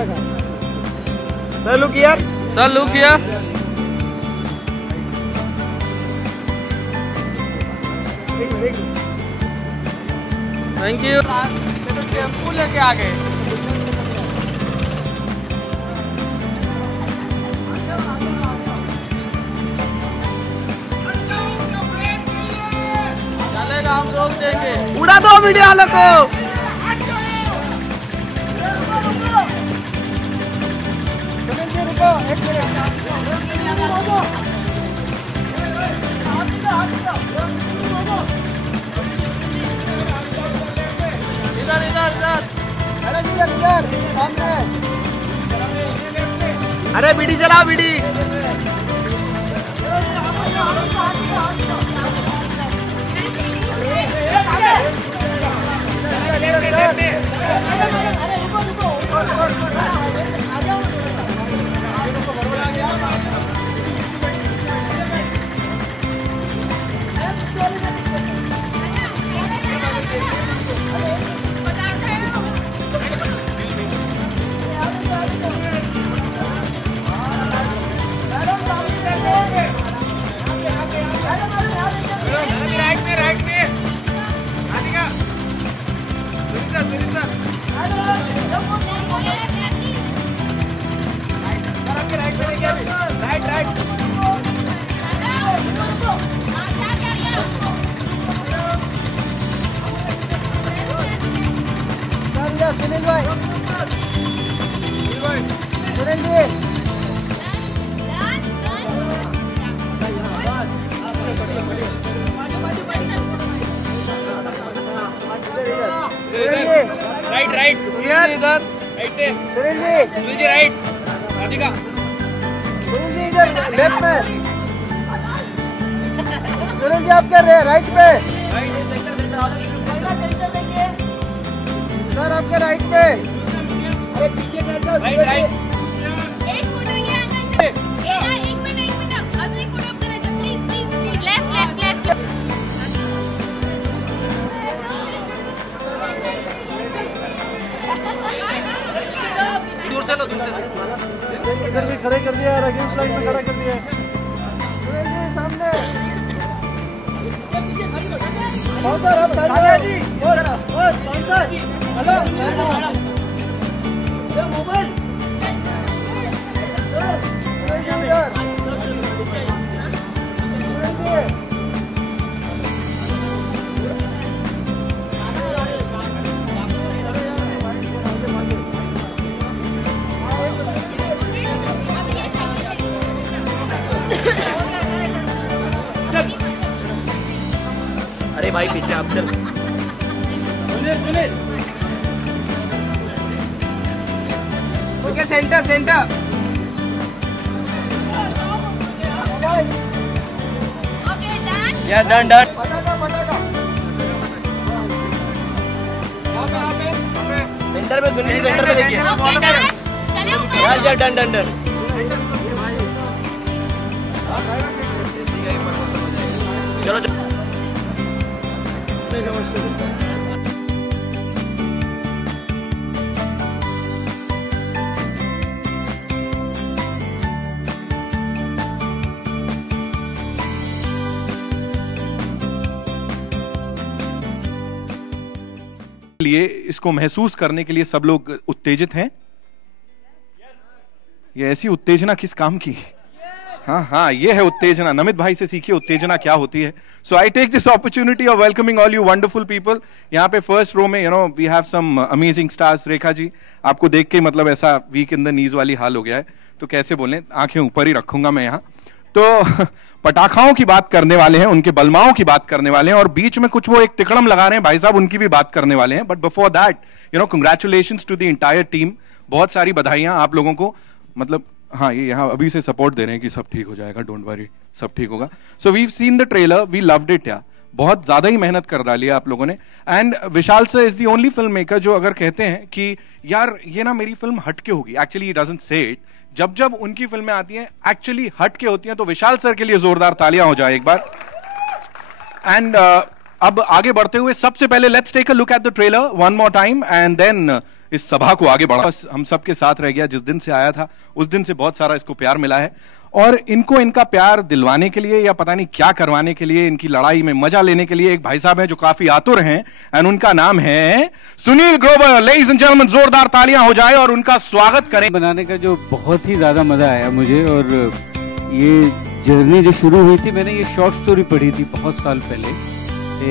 Sir, look here. Sir, look here. Thank you. Tempo लेके आ गए। चलेगा, हम रोक देंगे। उड़ा दो मीडिया वालों को। इधर इधर इधर सामने। अरे बीडी चलाओ बीडी। सुनील भाई, सुनील जी, राइट राइट इधर राइट से सुनील जी राइट राधिका सुनील जी इधर लेफ्ट में, सुनील जी आप कर रहे हैं राइट पे, सर आपके राइट पे, अरे पीछे बैठ जाओ, राइट राइट, एक फोटो ये अंकल से, एक मिनट आज एक फोटो कराइए please please left left left दूर से लो इधर भी खड़े कर दिया, अगेंस्ट लाइन में खड़ा कर दिया, सुनील जी सामने, स्पॉन्सर अब सामने जी, स्पॉन्सर हेलो ये मोबाइल अरे भाई पीछे आप चल। Okay centre centre okay done या डन डन। पटाखा पटाखा सेंटर पे सुनील, सेंटर पे देखिए। ओके डन चले ऊपर या डन डन डन। चलो चलो। लिए इसको महसूस करने के लिए सब लोग उत्तेजित हैं। ये ऐसी उत्तेजना किस काम की? हाँ हाँ, ये है उत्तेजना। नमित भाई से सीखिए उत्तेजना क्या होती है। So I take this opportunity of welcoming all you wonderful people. यहाँ पे फर्स्ट रो में we have some amazing stars. Rekha ji, आपको देख के मतलब ऐसा वीक इन द नीज वाली हाल हो गया है, तो कैसे बोलें, आंखें ऊपर ही रखूंगा मैं यहाँ। तो पटाखाओं की बात करने वाले हैं, उनके बलमाओं की बात करने वाले हैं, और बीच में कुछ वो एक तिकड़म लगा रहे हैं भाई साहब, उनकी भी बात करने वाले हैं। But before that congratulations to the entire team. बहुत सारी बधाइयां आप लोगों को। मतलब हाँ, ये यहाँ अभी से सपोर्ट दे रहे हैं कि सब ठीक हो जाएगा, डोंट वरी, सब ठीक होगा। So we seen the trailer, we loved it. या बहुत ज्यादा ही मेहनत कर डाली है आप लोगों ने। And Vishal sir is the only film maker जो अगर कहते हैं कि यार ये ना मेरी फिल्म हटके होगी, actually he doesn't say it. जब जब उनकी फिल्में आती हैं एक्चुअली हटके होती हैं, तो विशाल सर के लिए जोरदार तालियां हो जाए एक बार। एंड अब आगे बढ़ते हुए सबसे पहले let's take a look at the trailer one more time and then इस सभा को आगे बढ़ा, बस हम सबके साथ रह गया। जिस दिन से आया था उस दिन से बहुत सारा इसको प्यार मिला है, और इनको इनका प्यार दिलवाने के लिए या पता नहीं क्या करवाने के लिए, इनकी लड़ाई में मजा लेने के लिए एक भाई साहब हैं जो काफी आतुर हैं, एंड उनका नाम है Sunil Grover. Ladies and gentleman, जोरदार तालियां हो जाए और उनका स्वागत करें। बनाने का जो बहुत ही ज्यादा मजा आया मुझे, और ये जर्नी जो शुरू हुई थी, मैंने ये शॉर्ट स्टोरी पढ़ी थी बहुत साल पहले।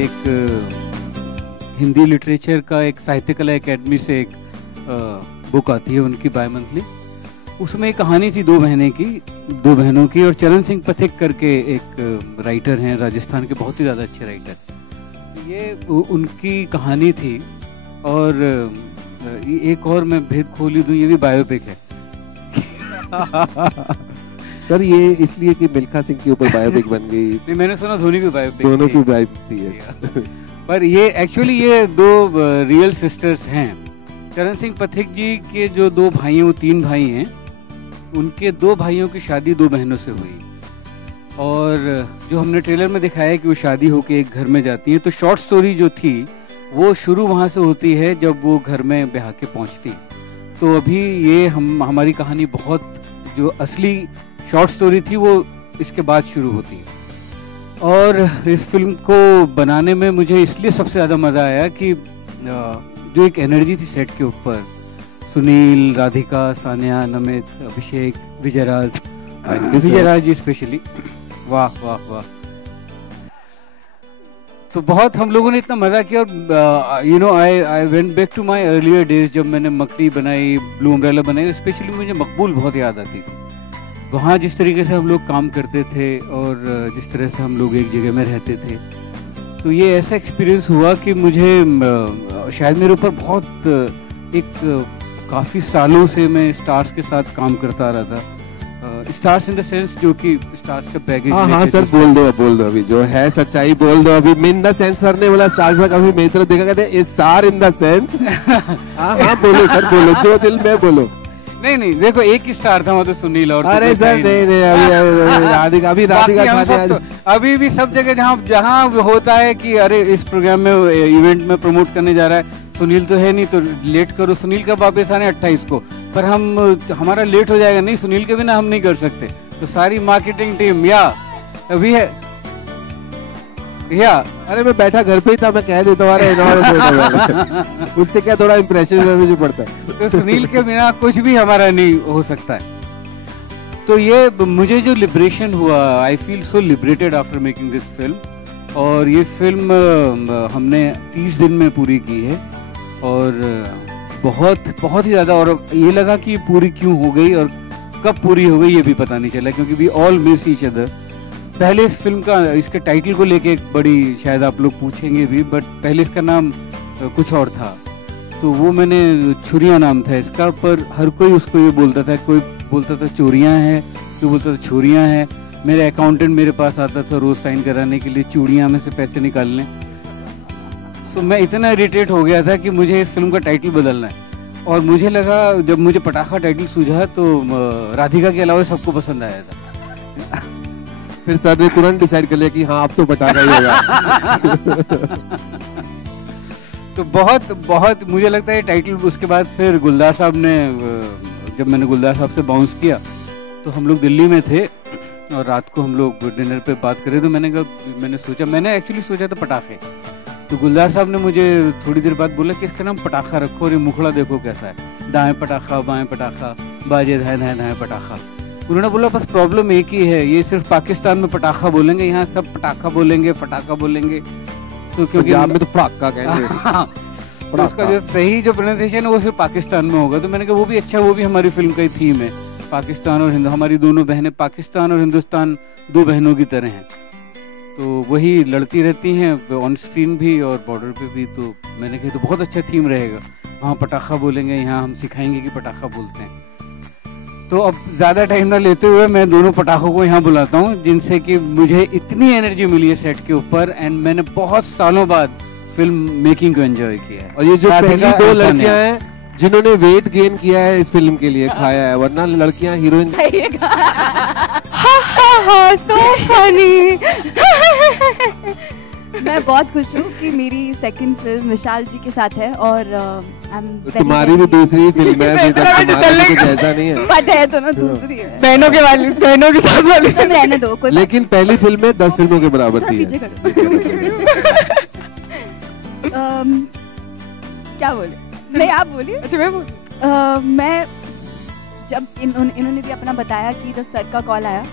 एक हिंदी लिटरेचर का एक साहित्य कला एकेडमी से एक बुक आती है उनकी बाय मंथली, उसमें एक कहानी थी दो बहनों की, और चरण सिंह पथिक करके एक राइटर हैं राजस्थान के, बहुत ही ज़्यादा अच्छे राइटर। तो ये उनकी कहानी थी, और एक और मैं भेद खोल ही दूँ, ये भी बायोपिक है। सर ये इसलिए कि मिल्खा सिंह के ऊपर बायोपिक बन गई। नहीं, मैंने सुना धोनी भी बायोपिक, दोनों की बायोपिक थी। yes. पर ये एक्चुअली ये दो रियल सिस्टर्स हैं। चरण सिंह पथिक जी के जो दो भाई हैं, वो 3 भाई हैं, उनके 2 भाइयों की शादी 2 बहनों से हुई, और जो हमने ट्रेलर में दिखाया है कि वो शादी होके एक घर में जाती है, तो शॉर्ट स्टोरी जो थी वो शुरू वहाँ से होती है जब वो घर में ब्याह के पहुँचती। तो अभी ये हमारी कहानी बहुत, जो असली शॉर्ट स्टोरी थी वो इसके बाद शुरू होती है। और इस फिल्म को बनाने में मुझे इसलिए सबसे ज़्यादा मज़ा आया कि जो एक एनर्जी थी सेट के ऊपर, सुनील, राधिका, सानिया, नमित, अभिषेक, विजयराज जी स्पेशली, वाह वाह वाह। तो बहुत हम लोगों ने इतना मज़ा किया, और you know I went back to my earlier days, जब मैंने मकड़ी बनाई, ब्लू अम्ब्रेला बनाई, स्पेशली मुझे मकबूल बहुत याद आती थी। वहाँ जिस तरीके से हम लोग काम करते थे और जिस तरह से हम लोग एक जगह में रहते थे, तो ये ऐसा एक्सपीरियंस हुआ कि मुझे शायद मेरे ऊपर बहुत एक काफ़ी सालों से मैं स्टार्स के साथ काम करता आ रहा था। स्टार्स इन द सेंस जो कि स्टार्स का बैगेज। हाँ सर, बोल दो अभी जो है सच्चाई बोल दो अभी। इन द सेंस सर ने बोला स्टार का, कभी मेरी तरफ देखा कहते स्टार इन द सेंस। हाँ बोलो सर, बोलो जो दिल में बोलो। नहीं, देखो एक ही स्टार था, मतलब सुनील और। अरे सर नहीं, अभी राधिका अभी भी सब जगह जहाँ होता है कि अरे इस प्रोग्राम में इवेंट में प्रमोट करने जा रहा है, सुनील तो है नहीं तो लेट करो। सुनील का वापस आने 28 को, पर हमारा लेट हो जाएगा, नहीं सुनील के बिना हम नहीं कर सकते। तो सारी मार्केटिंग टीम या अभी है या, अरे मैं बैठा घर पे ही था, मैं कह देता हूँ उससे क्या थोड़ा इम्प्रेशन मुझे पड़ता है। तो सुनील के बिना कुछ भी हमारा नहीं हो सकता है। तो ये मुझे जो लिबरेशन हुआ, I feel so liberated after making this film. और ये फिल्म हमने 30 दिन में पूरी की है, और बहुत ही ज़्यादा, और ये लगा कि पूरी क्यों हो गई और कब पूरी हो गई ये भी पता नहीं चला, क्योंकि we all miss each other. पहले इस फिल्म का, इसके टाइटल को लेके एक बड़ी, शायद आप लोग पूछेंगे भी, बट पहले इसका नाम कुछ और था, तो वो मैंने छुरियाँ नाम था इसका, पर हर कोई उसको ये बोलता था, कोई बोलता था चोरियाँ हैं, कोई बोलता था छुरियाँ हैं। मेरा अकाउंटेंट मेरे पास आता था रोज साइन कराने के लिए, चूड़ियाँ में से पैसे निकालने। सो मैं इतना इरिटेट हो गया था कि मुझे इस फिल्म का टाइटल बदलना है, और मुझे लगा जब मुझे पटाखा टाइटल सूझा तो राधिका के अलावा सबको पसंद आया था। फिर सर ने तुरंत डिसाइड कर लिया कि हाँ अब तो पटाखा ही होगा। तो बहुत मुझे लगता है टाइटल। उसके बाद फिर गुलजार साहब ने, जब मैंने गुलजार साहब से बाउंस किया, तो हम लोग दिल्ली में थे और रात को हम लोग डिनर पे बात करें, तो मैंने एक्चुअली सोचा था पटाखे। तो गुलजार साहब ने मुझे थोड़ी देर बाद बोला कि इसका नाम पटाखा रखो, और ये मुखड़ा देखो कैसा है, दाएं पटाखा बाएं पटाखा, बाजे धाए धाए धाए पटाखा। उन्होंने बोला बस प्रॉब्लम एक ही है, ये सिर्फ पाकिस्तान में पटाखा बोलेंगे, यहाँ सब पटाखा बोलेंगे, फटाखा बोलेंगे। तो क्योंकि में तो फटाखा कहेंगे। तो उसका जो सही जो प्रोनाउंसिएशन है वो सिर्फ पाकिस्तान में होगा। तो मैंने कहा वो भी अच्छा, वो भी हमारी फिल्म का ही थीम है, पाकिस्तान और हिंदू। हमारी दोनों बहनें पाकिस्तान और हिंदुस्तान 2 बहनों की तरह हैं, तो वही लड़ती रहती हैं ऑन स्क्रीन भी और बॉर्डर पे भी। तो मैंने कहा तो बहुत अच्छा थीम रहेगा, वहाँ पटाखा बोलेंगे, यहाँ हम सिखाएंगे कि पटाखा बोलते हैं। तो अब ज़्यादा टाइम ना लेते हुए मैं दोनों पटाखों को यहाँ बुलाता हूँ, जिनसे कि मुझे इतनी एनर्जी मिली है सेट के ऊपर, एंड मैंने बहुत सालों बाद फिल्म मेकिंग को एंजॉय किया है। और ये जो पहली 2 लड़कियाँ हैं जिन्होंने वेट गेन किया है इस फिल्म के लिए, खाया है, वरना लड़कियाँ हीरोइन। so funny। मैं बहुत खुश हूँ कि मेरी सेकंड फिल्म विशाल जी के साथ है, और तुम्हारी भी दूसरी फिल्म है, अभी तक तुम्हारा भी कुछ ऐसा नहीं है। पता है तो ना दूसरी है, बहनों के साथ वाली। तुम रहने दो कोई लेकिन पहली फिल्म में 10 फिल्मों के बराबर थी। क्या बोले? नहीं आप बोलिए। अच्छा मैं जब इन्होंने भी अपना बताया कि जब सर का कॉल आया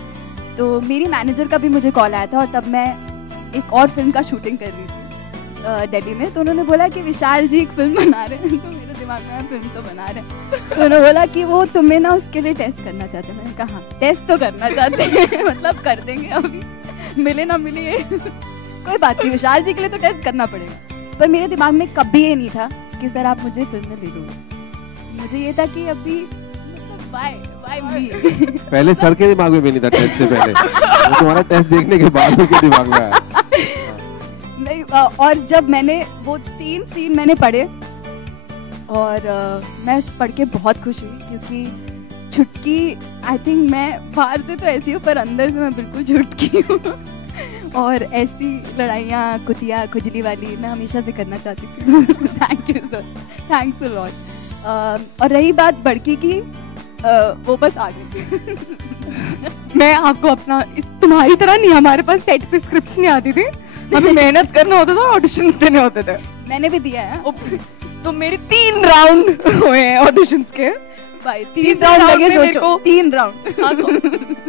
तो मेरी मैनेजर का भी मुझे कॉल आया था, और तब मैं एक और फिल्म का शूटिंग कर रही थी दिल्ली में। तो उन्होंने बोला कि विशाल जी एक फिल्म बना रहे हैं। तो मेरे दिमाग में फिल्म तो बना रहे हैं। तो उन्होंने बोला कि वो तुम्हें ना उसके लिए टेस्ट करना चाहते हैं। मैंने कहा टेस्ट तो करना चाहते हैं मतलब कर देंगे, अभी मिले ना मिले कोई बात नहीं, विशाल जी के लिए तो टेस्ट करना पड़ेगा। पर मेरे दिमाग में कभी ये नहीं था कि सर आप मुझे फिल्म में ले लो। मुझे ये था कि अभी मतलब बाय मी। पहले सर के दिमाग में भी नहीं था टेस्ट से पहले, वो तुम्हारा टेस्ट देखने के बाद उनके दिमाग में आया। नहीं, और जब मैंने वो 3 सीन मैंने पढ़े और मैं पढ़ के बहुत खुश हुई, क्योंकि छुटकी आई थिंक मैं बाहर से तो ऐसी हूँ पर अंदर से मैं बिल्कुल छुटकी हूँ। और ऐसी लड़ाइयाँ कुतिया खुजली वाली मैं हमेशा से करना चाहती थी। Thank you sir, thanks a lot. और रही बात बड़की की, वो बस आ गई। मैं आपको अपना तुम्हारी तरह नहीं, हमारे पास सेट पे स्क्रिप्ट्स नहीं आती थी, हमें मेहनत करना होता था, ऑडिशंस देने होते थे। मैंने भी दिया है। तो मेरे 3 राउंड हुए हैं ऑडिशंस के। भाई 3 राउंड लगे, सोचो 3 राउंड।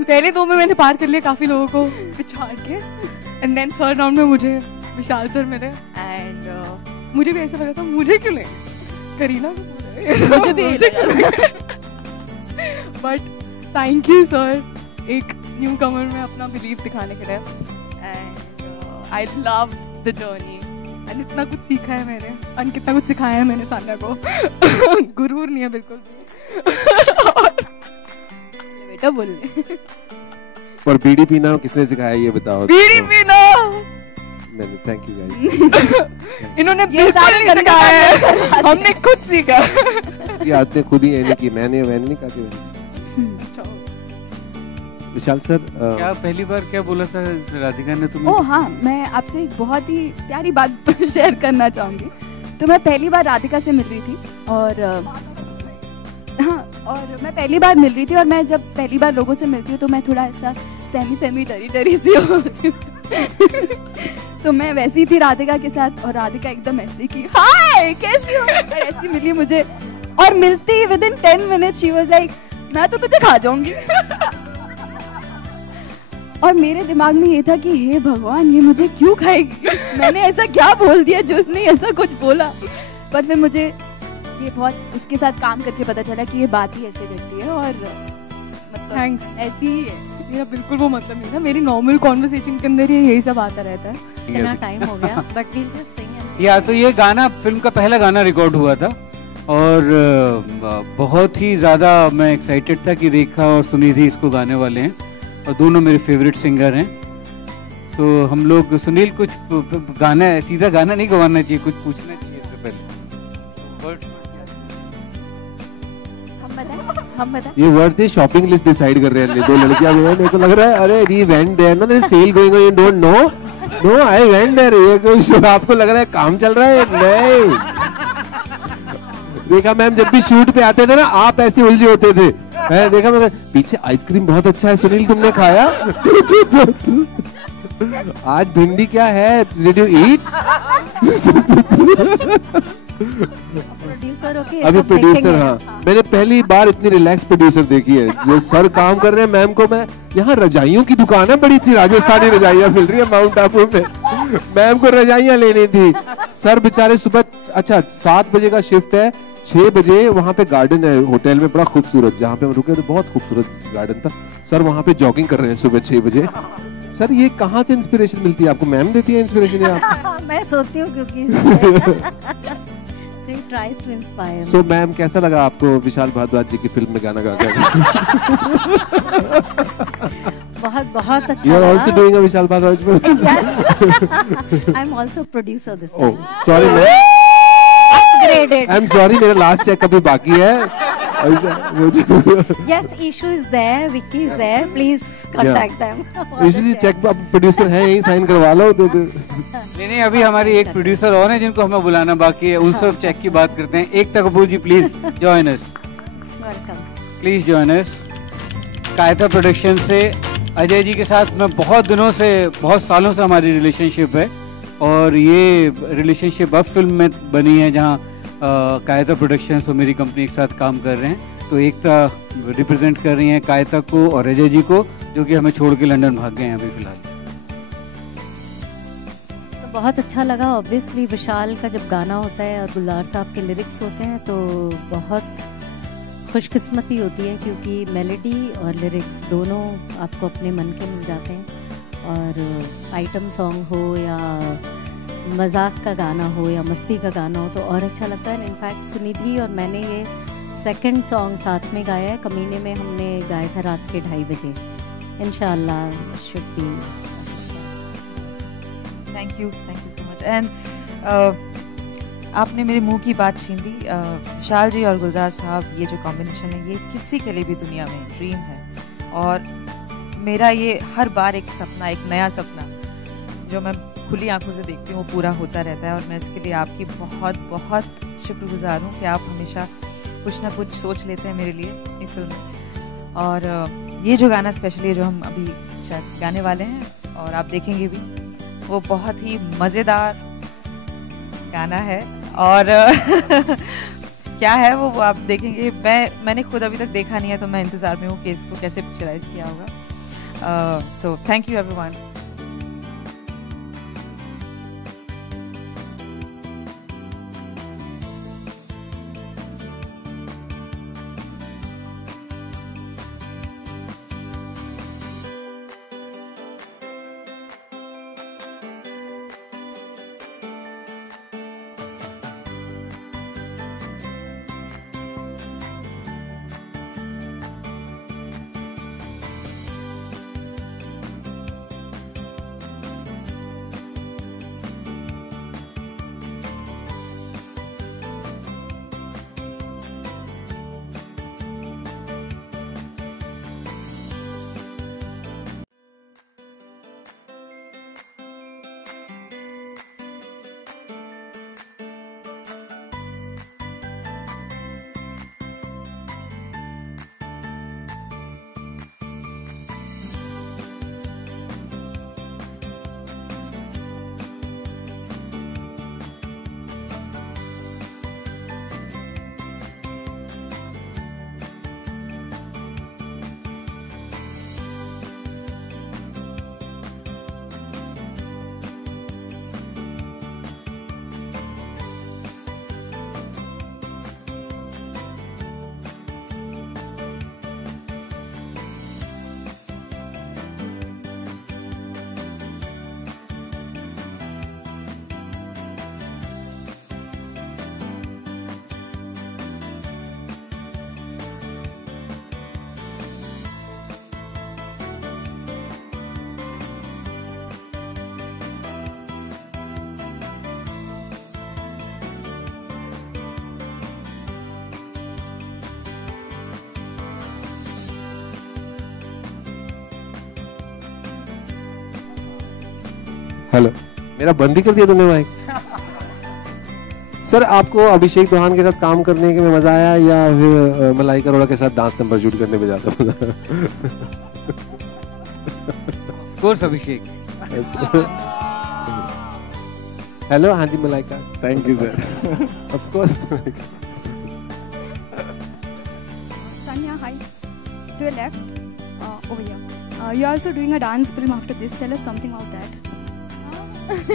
पहले 2 में मैंने पार कर लिया काफी लोगों को पिछाड़ के, एंड देन 3rd राउंड में मुझे विशाल सर मिले, एंड मुझे भी ऐसा लगा था मुझे क्यों नहीं, करीना मुझे भी बट थैंक यू सर, एक न्यू कमर में अपना बिलीव दिखाने के लिए, and I love the journey, and इतना कुछ सीखा है मैंने, एंड कितना कुछ सिखाया है मैंने सान्या को। गुरूर नहीं है बिल्कुल भी। बेटा बोल ले। और बीड़ी पीना किसने सिखाया ये बताओ? बीड़ी पीना मैंने, थैंक यू गाइस। इन्होंने बिल्कुल नहीं सिखाया है, हमने खुद सीखा। ये आते खुद ही नहीं की, मैंने नहीं कहा कि मैंने। विशाल सर क्या पहली बार क्या बोला था राधिका ने तुम्हें? ओह हाँ, मैं आपसे एक बहुत ही प्यारी बात शेयर करना चाहूंगी। तो मैं पहली बार राधिका से मिल रही थी, और हाँ, और मैं पहली बार मिल रही थी, और मैं जब पहली बार लोगों से मिलती हूँ तो मैं थोड़ा ऐसा सेमी डरी सी होती हूँ। तो मैं वैसी थी राधिका के साथ, और राधिका एकदम ऐसी की हाय कैसी हो, ऐसी मिली मुझे, और मिलती within 10 minutes she was like मैं तो तुझे खा जाऊंगी। और मेरे दिमाग में ये था कि हे भगवान ये मुझे क्यों खाएगी, मैंने ऐसा क्या बोल दिया जो उसने ऐसा कुछ बोला। पर फिर मुझे ये बहुत उसके साथ काम करके पता चला कि ये बात ही ऐसे करती है, और मतलब ऐसी ही है। मेरा बिल्कुल वो मतलब नहीं था, मेरी नॉर्मल कॉन्वर्सेशन के अंदर यही सब आता रहता है। इतना टाइम हो गया, बट वील जस्ट सिंग। या तो ये गाना फिल्म का पहला गाना रिकॉर्ड हुआ था, और बहुत ही ज़्यादा मैं एक्साइटेड था कि रेखा और सुनिधि इसको गाने वाले हैं, और दोनों मेरे फेवरेट सिंगर हैं। तो हम लोग सुनील कुछ गाना, सीधा गाना नहीं गवाना चाहिए, कुछ पूछना चाहिए इससे पहले। हम बता ये वर्ड थे शॉपिंग लिस्ट डिसाइड कर रहे हैं 2 लड़कियां जो है। मेरे को लग रहा है अरे वी वेंट देयर ना, there sale going on, you don't know. No I went there. ये कोई आपको लग रहा है काम चल रहा है? नहीं। देखा मैम जब भी शूट पे आते थे ना आप ऐसे उलझे होते थे। देखा मैं पीछे आइसक्रीम बहुत अच्छा है सुनील तुमने खाया? आज भिंडी क्या है, did you eat? Producer okay, अभी प्रोड्यूसर, हाँ मैंने पहली बार इतनी रिलैक्स प्रोड्यूसर देखी है। जो सर काम कर रहे हैं मैम को, मैं यहाँ रजाइयों की दुकान है बड़ी अच्छी, राजस्थानी रजाइयाँ मिल रही है माउंट आबू में। मैम को रजाइयाँ लेनी थी। सर बेचारे सुबह, अच्छा 7 बजे का शिफ्ट है, 6 बजे वहाँ पे गार्डन है होटल में बड़ा खूबसूरत, जहाँ पे हम रुके थे बहुत खूबसूरत गार्डन था। सर वहाँ पे जॉगिंग कर रहे हैं सुबह 6 बजे। सर ये कहाँ से इंस्पिरेशन मिलती है आपको? मैम देती है इंस्पिरेशन या आप? मैं सोती हूँ क्योंकि so he tries to inspire me. So ma'am कैसा लगा आपको विशाल भारद्वाज जी की फिल्म में गाना गाकर? बहुत अच्छा। You are also doing a Vishal Bhardwaj film? Yes. I'm also producer this time. Oh, sorry ma'am. Upgraded. I'm sorry मेरा लास्ट चेक अभी बाकी है। Yes, issue is there, Vicky is there. Please contact them. issue check producer है यही sign करवा लो। नहीं, अभी हमारी एक प्रोड्यूसर और है जिनको हमें बुलाना बाकी है, उनसे चेक की बात करते हैं। Ekta Kapoor ji please join us, welcome. Please join us. कायता प्रोडक्शन से अजय जी के साथ मैं बहुत दिनों से, बहुत सालों से हमारी रिलेशनशिप है, और ये रिलेशनशिप अब फिल्म में बनी है जहाँ कायता प्रोडक्शंस और मेरी कंपनी एक साथ काम कर रहे हैं। तो एकता रिप्रेजेंट कर रही हैं कायता को और अजय जी को, जो कि हमें छोड़ के लंदन भाग गए हैं अभी फिलहाल। तो बहुत अच्छा लगा। ऑब्वियसली विशाल का जब गाना होता है और गुलजार साहब के लिरिक्स होते हैं तो बहुत खुशकिस्मती होती है, क्योंकि मेलोडी और लिरिक्स दोनों आपको अपने मन के मिल जाते हैं। और आइटम सॉन्ग हो या मजाक का गाना हो या मस्ती का गाना हो तो और अच्छा लगता है। इनफैक्ट सुनिधि और मैंने ये सेकंड सॉन्ग साथ में गाया है। कमीने में हमने गाया था रात के 2:30 बजे। इंशाल्लाह should be. Thank you so much. And आपने मेरे मुंह की बात छीन ली। विशाल जी और गुलजार साहब, ये जो कॉम्बिनेशन है, ये किसी के लिए भी दुनिया में ड्रीम है। और मेरा ये हर बार एक सपना, एक नया सपना जो मैं खुली आंखों से देखती हूँ, वो पूरा होता रहता है। और मैं इसके लिए आपकी बहुत बहुत शुक्रगुजार हूँ कि आप हमेशा कुछ ना कुछ सोच लेते हैं मेरे लिए ये फिल्म में। और ये जो गाना स्पेशली जो हम अभी शायद गाने वाले हैं और आप देखेंगे भी, वो बहुत ही मज़ेदार गाना है। और क्या है वो आप देखेंगे। मैंने खुद अभी तक देखा नहीं है, तो मैं इंतज़ार में हूँ कि इसको कैसे पिक्चराइज किया होगा। So thank you everyone. Hello, मेरा बंद ही कर दिया तुमने माइक। सर, आपको अभिषेक दोहान के साथ काम करने के में मजा आया या फिर मलाइका अरोड़ा के साथ डांस नंबर शूट करने में ज्यादा मजा? कोर्स अभिषेक। हेलो, हाँ ji Malaika. Thank you sir. Of course. Sanya, hi. To your left, over here. You're also doing a dance film after this. Tell us something about that. मुझे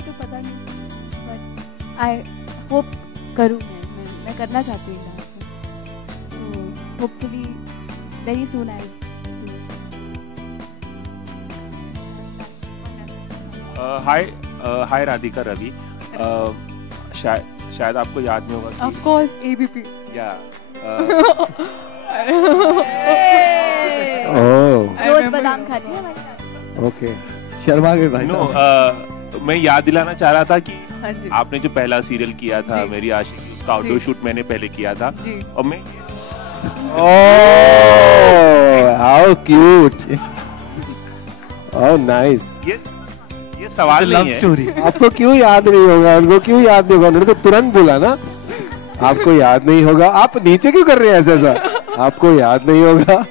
तो पता नहीं, but I hope करूँ मैं करना चाहती हूँ डांस में, तो hopefully very soon I'll do it. हाय राधिका रवि। शायद आपको याद नहीं होगा कि Of course, ABP. या रोज बादाम खाती है भाई साहब। ओके, शर्मा गए भाई साहब। मैं याद दिलाना चाह रहा था कि हाँ जी। आपने जो पहला सीरियल किया था मेरी आशिकी, उसका आउटडोर शूट मैंने पहले किया था जी। और मैं हाउ क्यूट, ओह नाइस। ये सवाल लव नहीं है। स्टोरी। आपको क्यों याद नहीं होगा? उनको क्यों याद नहीं होगा? उन्होंने तो तुरंत बोला ना आपको याद नहीं होगा। आप नीचे क्यों कर रहे हैं ऐसा? आपको याद नहीं होगा।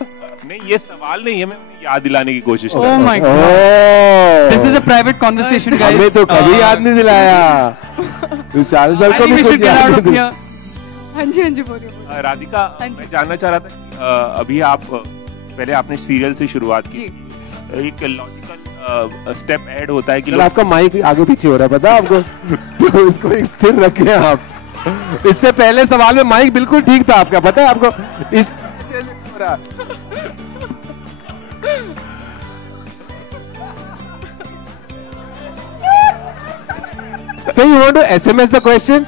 नहीं, ये सवाल नहीं है, मैं उन्हें याद दिलाने की कोशिश कर Oh रहा हूं। my God. This is a private conversation, guys. हमें तो कभी याद नहीं दिलाया। विशाल सर को भी कुछ याद नहीं दिलाया। हाँ जी बोलिए। राधिका, मैं जानना चाह रहा था कि अभी आप पहले आपने सीरियल से शुरुआत की, एक लॉजिकल स्टेप ऐड होता है कि आपका माइक आगे पीछे हो रहा है, पता है आपको? तो इसको एक स्थिर रखें आप। इससे पहले सवाल में माइक बिल्कुल ठीक था आपका, पता है आपको? इस हो रहा। So you want to SMS the question?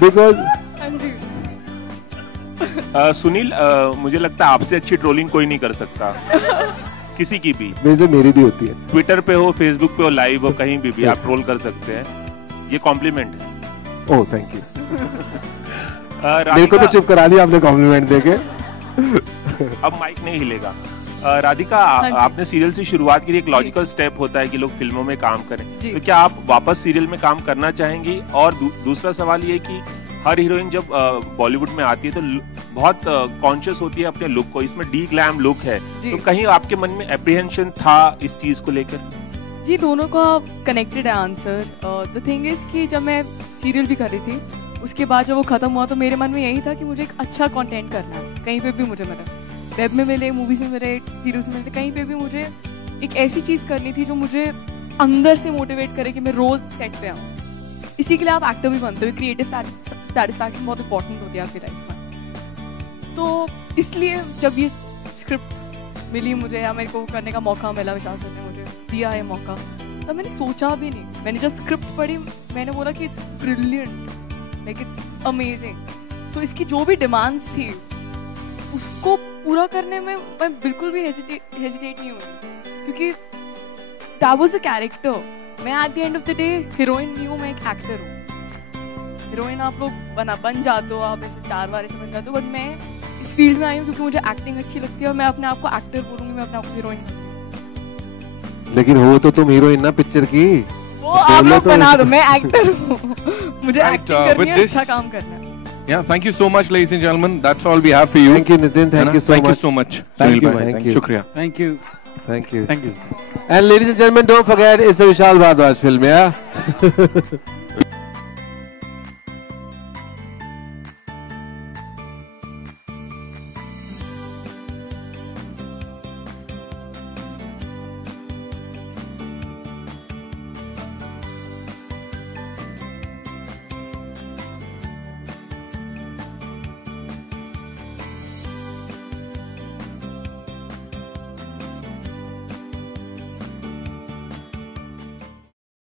Because Sunil, मुझे लगता है आपसे अच्छी ट्रोलिंग कोई नहीं कर सकता, किसी की भी। वैसे मेरी भी होती है। ट्विटर पे हो, फेसबुक पे हो, लाइव हो, कहीं भी आप ट्रोल कर सकते हैं। ये कॉम्प्लीमेंट है। Oh thank you. मेरे को तो चुप करा दिया आपने कॉम्प्लीमेंट देके। अब माइक नहीं हिलेगा। राधिका, आपने सीरियल से शुरुआत की, एक लॉजिकल स्टेप होता है कि लोग फिल्मों में काम करें, तो क्या आप वापस सीरियल में काम करना चाहेंगी? और दूसरा सवाल ये कि हर हीरोइन जब बॉलीवुड में आती है तो बहुत कॉन्शियस होती है अपने लुक को, इसमें डी ग्लैम लुक है, तो कहीं आपके मन में एप्रीहेंशन था इस चीज को लेकर? जी, दोनों का कनेक्टेड है आंसर। द थिंग इज कि जब मैं सीरियल भी कर रही थी, उसके बाद जब वो खत्म हुआ तो मेरे मन में यही था कि मुझे एक अच्छा कंटेंट करना है, कहीं पे भी मुझे मिले, वेब में मिले, मूवीज में मिले, सीरियल्स में मिले, कहीं पे भी मुझे एक ऐसी चीज करनी थी जो मुझे अंदर से मोटिवेट करे कि मैं रोज सेट पे आऊँ। इसी के लिए आप एक्टर भी बनते हो। क्रिएटिव सेटिस्फैक्शन बहुत इंपॉर्टेंट होती है आपकी लाइफ में। तो इसलिए जब ये स्क्रिप्ट मिली मुझे, या मेरे को करने का मौका मिला, विशाल सर ने मुझे दिया है मौका, तब मैंने सोचा भी नहीं। मैंने जब स्क्रिप्ट पढ़ी मैंने बोला कि it's brilliant, like it's amazing. So इसकी जो भी डिमांड्स थी उसको पूरा करने में मैं बिल्कुल भी हेजिटेट नहीं हुई, क्योंकि दैट वाज द कैरेक्टर। मैं at the end of the day heroine नहीं हूँ, मैं एक एक्टर हूँ। हीरोइन आप लोग बन जाते हो, आप ऐसे स्टार वाले से बन जाते हो, बट मैं इस फील्ड में आई हूँ क्योंकि मुझे एक्टिंग अच्छी लगती है और मैं अपने आप को एक्टर बोलूंगी, मैं अपने आप को हीरोइन। लेकिन हो तो तुम हीरोइन ना पिक्चर की, वो आप लोग बना दो, मैं एक्टर हूँ। मुझे एक्टिंग करनी है, अच्छा काम करना है। Yeah, thank you so much, ladies and gentlemen. That's all we have for you. Thank you, Nitin. Thank you so much. Thank you so much. Thank you. Thank you. Shukriya. Thank you. Thank you. Thank you. And ladies and gentlemen, don't forget it's a Vishal Bhardwaj film, yeah?